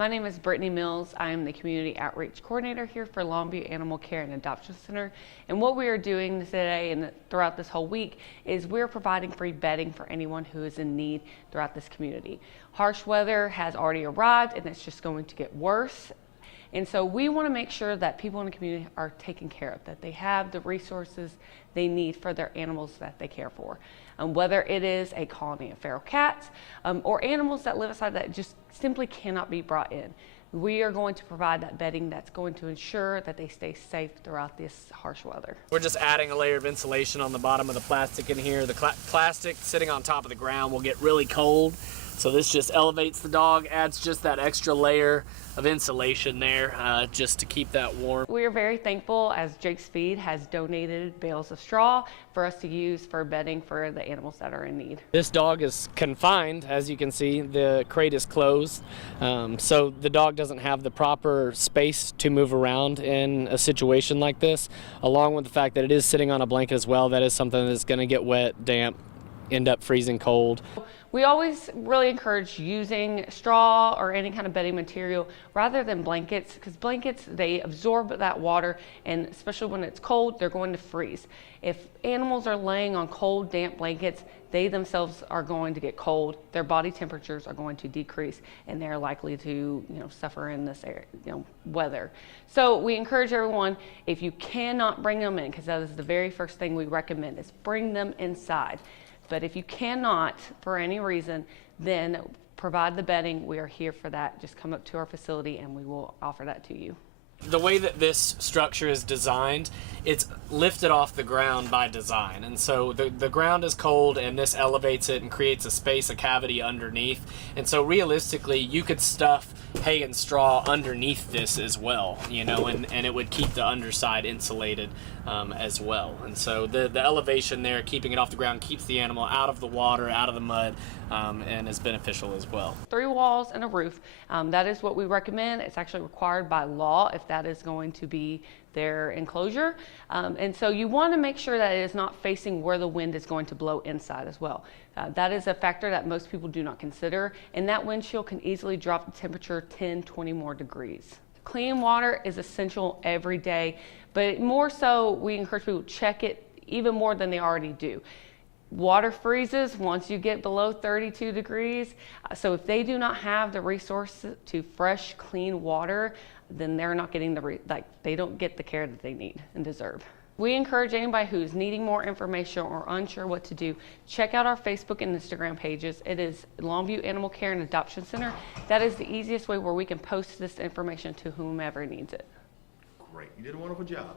My name is Brittany Mills. I am the Community Outreach Coordinator here for Longview Animal Care and Adoption Center. And what we are doing today and throughout this whole week is we're providing free bedding for anyone who is in need throughout this community. Harsh weather has already arrived and it's just going to get worse. And so we want to make sure that people in the community are taken care of, that they have the resources they need for their animals that they care for. Whether it is a colony of feral cats or animals that live outside that just simply cannot be brought in. We are going to provide that bedding that's going to ensure that they stay safe throughout this harsh weather. We're just adding a layer of insulation on the bottom of the plastic in here. The plastic sitting on top of the ground will get really cold. So this just elevates the dog, adds just that extra layer of insulation there just to keep that warm. We are very thankful as Jake's Feed has donated bales of straw for us to use for bedding for the animals that are in need. This dog is confined, as you can see. The crate is closed, so the dog doesn't have the proper space to move around in a situation like this, along with the fact that it is sitting on a blanket as well. That is something that's going to get wet, damp, end up freezing cold. We always really encourage using straw or any kind of bedding material rather than blankets, because blankets, they absorb that water, and especially when it's cold, they're going to freeze. If animals are laying on cold, damp blankets, they themselves are going to get cold, their body temperatures are going to decrease, and they're likely to suffer in this weather. So we encourage everyone, if you cannot bring them in, because that is the very first thing we recommend, is bring them inside. But if you cannot, for any reason, then provide the bedding. We are here for that. Just come up to our facility and we will offer that to you. The way that this structure is designed, it's lifted off the ground by design. And so the ground is cold, and this elevates it and creates a space, a cavity underneath. And so realistically, you could stuff hay and straw underneath this as well, and it would keep the underside insulated as well. And so the elevation there, keeping it off the ground, keeps the animal out of the water, out of the mud, and is beneficial as well. 3 walls and a roof, that is what we recommend. It's actually required by law if that is going to be their enclosure. And so you want to make sure that it is not facing where the wind is going to blow inside as well. That is a factor that most people do not consider, and that windshield can easily drop the temperature 10, 20 more degrees. Clean water is essential every day, but more so we encourage people to check it even more than they already do. Water freezes once you get below 32 degrees. So if they do not have the resources to fresh, clean water, then they're not getting they don't get the care that they need and deserve. We encourage anybody who's needing more information or unsure what to do, check out our Facebook and Instagram pages. It is Longview Animal Care and Adoption Center. That is the easiest way where we can post this information to whomever needs it. Great, you did a wonderful job.